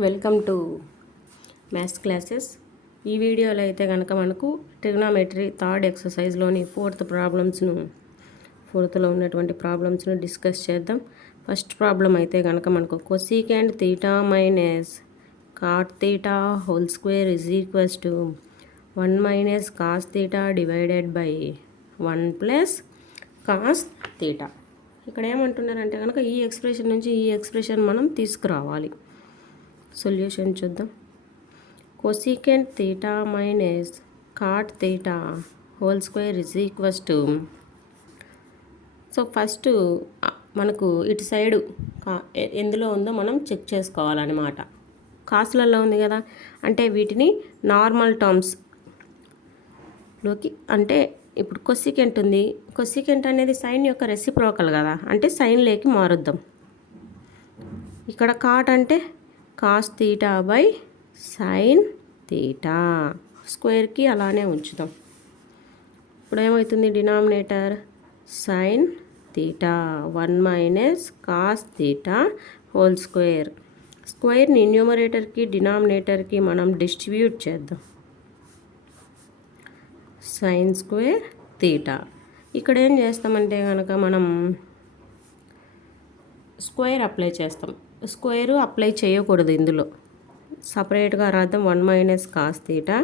Welcome to maths classes. ఈ వీడియోలో అయితే కనుక మనకు ట్రిగ్నామెట్రీ థర్డ్ ఎక్సర్సైజ్లోని ఫోర్త్లో ఉన్నటువంటి ప్రాబ్లమ్స్ను డిస్కస్ చేద్దాం. ఫస్ట్ ప్రాబ్లం అయితే కనుక మనకు cosecant theta minus cot theta whole square is equals to 1 minus cos theta divided by 1 plus cos theta. ఇక్కడ ఏమంటున్నారంటే కనుక ఈ ఎక్స్ప్రెషన్ నుంచి ఈ ఎక్స్ప్రెషన్ మనం తీసుకురావాలి. సొల్యూషన్ చూద్దాం. Cosecant theta minus cot theta whole square is equals to, so first మనకు ఇటు సైడు ఎందులో ఉందో మనం చెక్ చేసుకోవాలన్నమాట. కాసులలో ఉంది కదా, అంటే వీటిని నార్మల్ టర్మ్స్లోకి, అంటే ఇప్పుడు కొసీకెంట్ ఉంది, కొసీకెంట్ అనేది సైన్ యొక్క రెసిప్రోకల్ కదా, అంటే సైన్లోకి మారుద్దాం. ఇక్కడ కాట్ అంటే cos theta by sine theta, స్క్వేర్కి అలానే ఉంచుదాం. ఇప్పుడు ఏమవుతుంది, denominator sine theta 1 minus cos theta whole square. స్క్వేర్ని న్యూమరేటర్కి డినామినేటర్కి మనం డిస్ట్రిబ్యూట్ చేద్దాం. Sine square theta. ఇక్కడ ఏం చేస్తామంటే కనుక మనం స్క్వేర్ అప్లై చేస్తాం. స్క్వేర్ అప్లై చేయకూడదు, ఇందులో సపరేట్గా రాద్దాం. 1 minus cos theta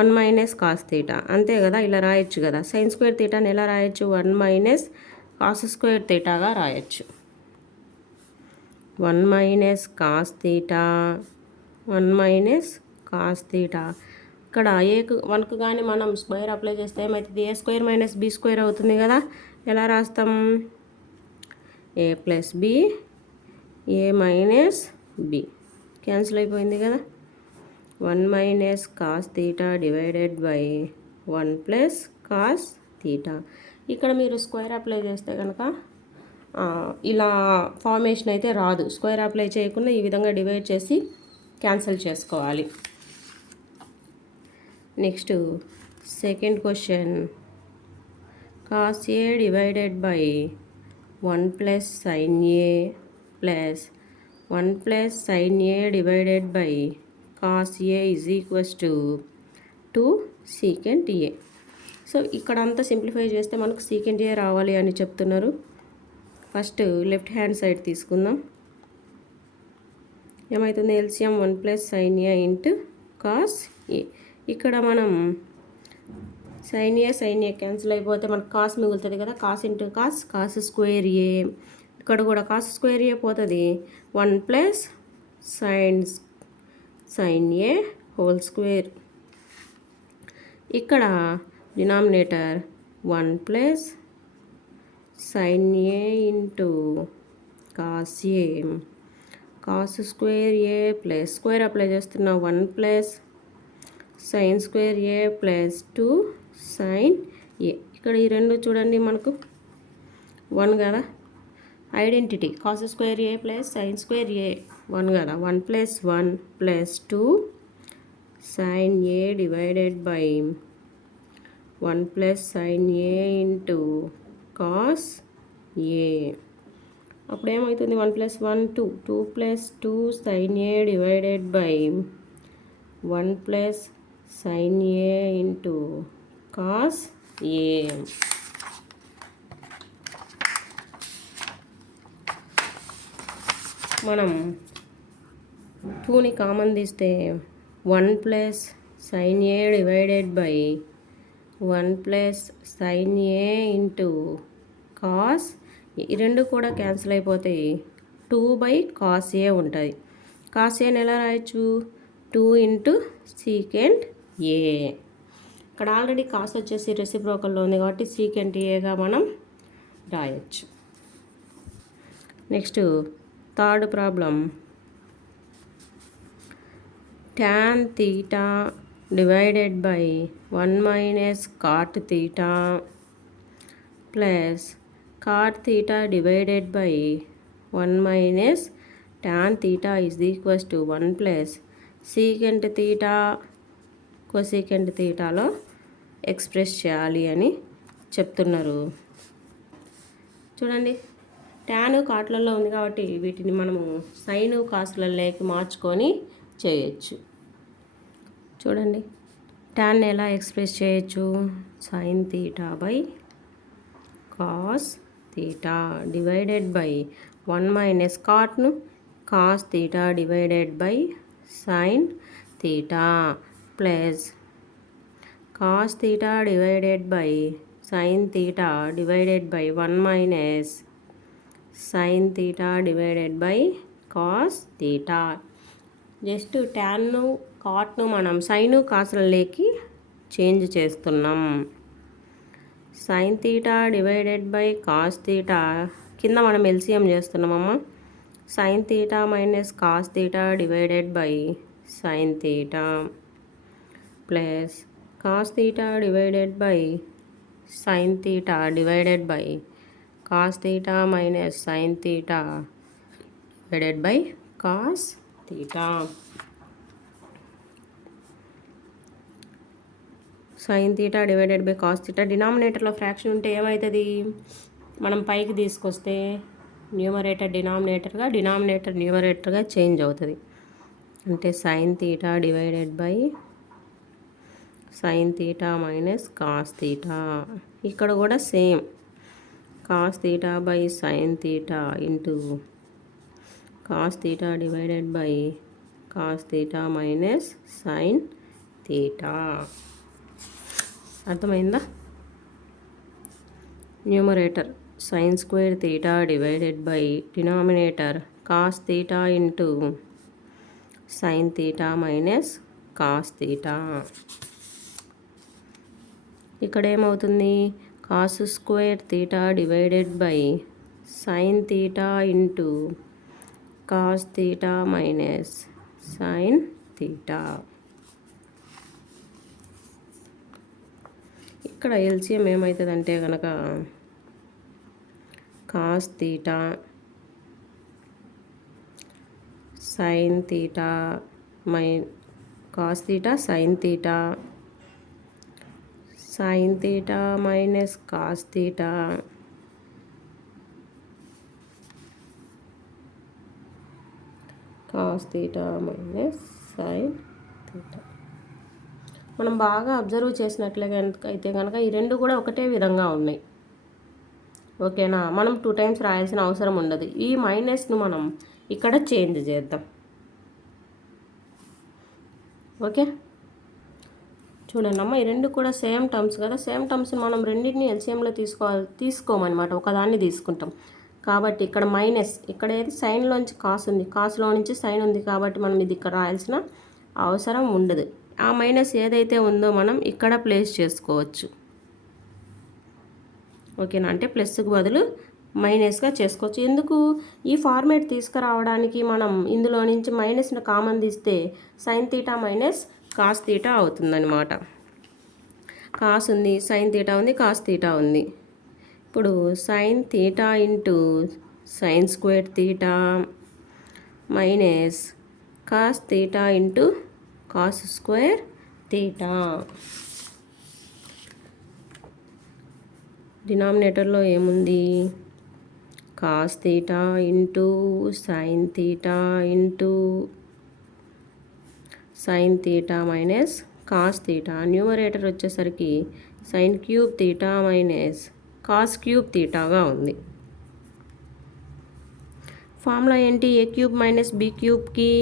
1 minus cos theta, అంతే కదా, ఇలా రాయొచ్చు కదా. సైన్ స్క్వేర్ థీటాని ఎలా రాయొచ్చు, 1 మైనస్ కాస్ స్క్వేర్ థీటాగా రాయొచ్చు. 1 minus cos theta 1 minus cos theta. ఇక్కడ ఏకు 1కు కానీ మనం స్క్వేర్ అప్లై చేస్తే ఏమవుతుంది, ఏ స్క్వేర్ మైనస్ బి స్క్వేర్ అవుతుంది కదా. ఎలా రాస్తాం, ఏ ప్లస్ బి ఏ మైనస్ బి క్యాన్సిల్ అయిపోయింది కదా. 1 minus cos theta divided by 1 plus cos theta. ఇక్కడ మీరు స్క్వేర్ అప్లై చేస్తే కనుక ఇలా ఫార్మేషన్ అయితే రాదు. స్క్వేర్ అప్లై చేయకుండా ఈ విధంగా డివైడ్ చేసి క్యాన్సిల్ చేసుకోవాలి. Next second question, cos A divided by 1 plus sine A plus 1 plus sine A divided by cos A is equals to 2 secant A. So ఇక్కడ అంతా సింప్లిఫై చేస్తే మనకు సీకెంట్ ఏ రావాలి అని చెప్తున్నారు. ఫస్ట్ లెఫ్ట్ హ్యాండ్ సైడ్ తీసుకుందాం. ఏమవుతుంది, LCM 1 plus sine A into cos ఏ. ఇక్కడ మనం సైన్ ఏ క్యాన్సిల్ అయిపోతే మనకు కాస్ మిగులుతుంది కదా. కాస్ ఇంటూ కాస్ స్క్వేర్ ఏ. ఇక్కడ కూడా కాస్ స్క్వేర్ ఏ పోతుంది. 1 ప్లస్ సైన్ ఏ హోల్ స్క్వేర్. ఇక్కడ denominator 1 plus sine A into cos A. Cos square A plus square apply చేస్తున్నా 1 ప్లస్ సైన్ స్క్వేర్ ఏ ప్లస్ 2 సైన్ ఏ. ఇక్కడ ఈ రెండు చూడండి మనకు 1 కదా, ఐడెంటిటీ. కాస్ స్క్వేర్ ఏ ప్లస్ సైన్ స్క్వేర్ ఏ 1 కదా. 1 plus 1 plus 2 sine A divided by 1 plus sine A into cos A. అప్పుడు ఏమవుతుంది, 1 plus 1 2 plus 2 sine A divided by 1 plus sine A into cos A. మనం 2ని కామన్ తీస్తే 1 plus sine A divided by 1 plus sine A into cos. ఈ రెండు కూడా cancel అయిపోతాయి. 2 by cos A ఉంటుంది. కాస్ ఏని ఎలా రాయొచ్చు, 2 ఇంటూ సీకెంట్ ఏ. ఇక్కడ ఆల్రెడీ కాస్ వచ్చేసి రెసిప్రోకల్లో ఉంది కాబట్టి సీకెంట్ ఏగా మనం రాయొచ్చు. Next third problem, tan theta divided by 1 minus cot theta plus cot theta divided by 1 minus tan theta is equals to 1 plus secant theta cosecant థీటాలో ఎక్స్ప్రెస్ చేయాలి అని చెప్తున్నారు. చూడండి, ట్యాన్ కాట్లలో ఉంది కాబట్టి వీటిని మనము సైను కాసులలోకి మార్చుకొని చేయొచ్చు. చూడండి, ట్యాన్ ఎలా ఎక్స్ప్రెస్ చేయొచ్చు? Sine theta by cos theta divided by 1 minus కాట్ను cos theta divided by sine theta plus cos theta divided by sine theta divided by 1 minus sine theta divided by cos theta. Just ట్యాన్ను కాట్ను మనం sine కాసులలోకి change చేస్తున్నాం. Sine theta divided by cos theta కింద మనం LCM చేస్తున్నామమ్మా. Sine theta minus cos theta divided by sine theta plus cos theta divided by sine theta divided by cos theta minus sine theta divided by cos theta. Sine theta divided by cos theta డినామినేటర్లో fraction ఉంటే ఏమవుతుంది? మనం పైకి తీసుకొస్తే numerator డినామినేటర్గా, denominator న్యూమరేటర్గా change అవుతుంది. అంటే sine theta divided by sine theta minus cos theta. ఇక్కడ కూడా same cos theta by sine theta into cos theta divided by cos theta minus sine theta. అర్థమైందా? Numerator sine square theta divided by denominator cos theta into sine theta minus cos theta. ఇక్కడ ఏమవుతుంది? Cos square theta divided by sine theta into cos theta minus sine theta. ఇక్కడ LCM ఏమవుతుందంటే కనుక cos theta sine theta cos theta sine theta sine theta minus cos theta cos theta minus sine theta. మనం బాగా observe చేసినట్లయితే కనుక ఈ రెండు కూడా ఒకటే విధంగా ఉన్నాయి. ఓకేనా? మనం 2 టైమ్స్ రాయాల్సిన అవసరం ఉండదు. ఈ మైనస్ను మనం ఇక్కడ చేంజ్ చేద్దాం. ఓకే, చూడండి అమ్మ, ఈ రెండు కూడా సేమ్ టర్మ్స్ కదా. సేమ్ టర్మ్స్ని మనం రెండింటిని ఎల్సిఎంలో తీసుకోమన్నమాట. ఒకదాన్ని తీసుకుంటాం కాబట్టి ఇక్కడ మైనస్, ఇక్కడ ఏది సైన్లోంచి కాస్ ఉంది, కాస్లో నుంచి సైన్ ఉంది కాబట్టి మనం ఇది ఇక్కడ రాయాల్సిన అవసరం ఉండదు. ఆ మైనస్ ఏదైతే ఉందో మనం ఇక్కడ ప్లేస్ చేసుకోవచ్చు. ఓకేనా? అంటే ప్లస్కి బదులు మైనస్గా చేసుకోవచ్చు. ఎందుకు? ఈ ఫార్మేట్ తీసుకురావడానికి మనం ఇందులో నుంచి మైనస్ని కామన్ తీస్తే sine theta minus cos theta అవుతుందన్నమాట. కాస్ ఉంది, సైన్ తీటా ఉంది, కాస్ తీటా ఉంది. ఇప్పుడు sine theta into sine square theta minus cos theta into cos square theta. డినామినేటర్లో ఏముంది? Cos theta into sine theta into sine theta minus cos theta. Numerator వచ్చేసరికి sine cube theta minus cos cube తీటాగా ఉంది. Formula ఏంటి? A cube minus b క్యూబ్కి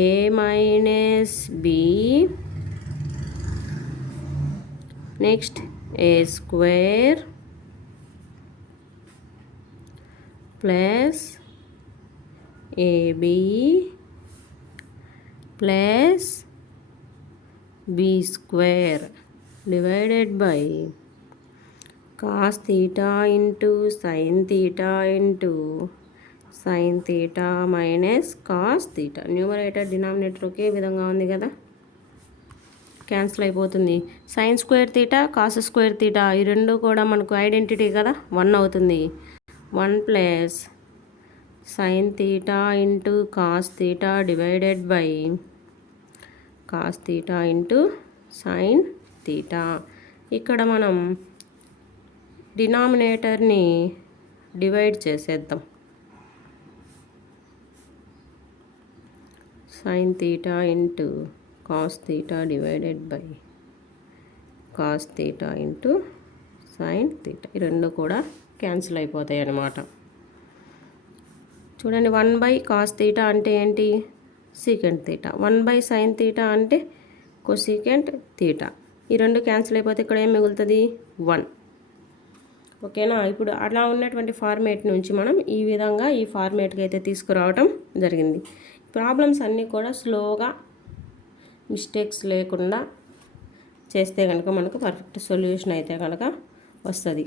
a minus b next A square plus AB plus b square divided by cos theta into sine theta into sine theta minus cos theta. Numerator denominator ఒకే విధంగా ఉంది కదా, cancel అయిపోతుంది. Sine square theta cos square theta ఈ రెండు కూడా మనకు identity కదా, 1 అవుతుంది. 1 plus sine theta into cos theta divided by cos theta into sine theta. ఇక్కడ మనం డినామినేటర్ని డివైడ్ చేసేద్దాం. sin theta into cos theta divided by cos theta into sin theta. ఈ రెండు కూడా క్యాన్సిల్ అయిపోతాయి అన్నమాట. చూడండి 1/cos theta అంటే ఏంటి? secant theta. 1/sin theta అంటే cosecant theta. ఈ రెండు క్యాన్సిల్ అయిపోతే ఇక్కడ ఏం మిగులుతుంది? 1. ఓకేనా? ఇప్పుడు అలా ఉన్నటువంటి ఫార్మేట్ నుంచి మనం ఈ విధంగా ఈ ఫార్మేట్కి అయితే తీసుకురావటం జరిగింది. ప్రాబ్లమ్స్ అన్నీ కూడా స్లోగా మిస్టేక్స్ లేకుండా చేస్తే కనుక మనకు పర్ఫెక్ట్ సొల్యూషన్ అయితే కనుక వస్తుంది.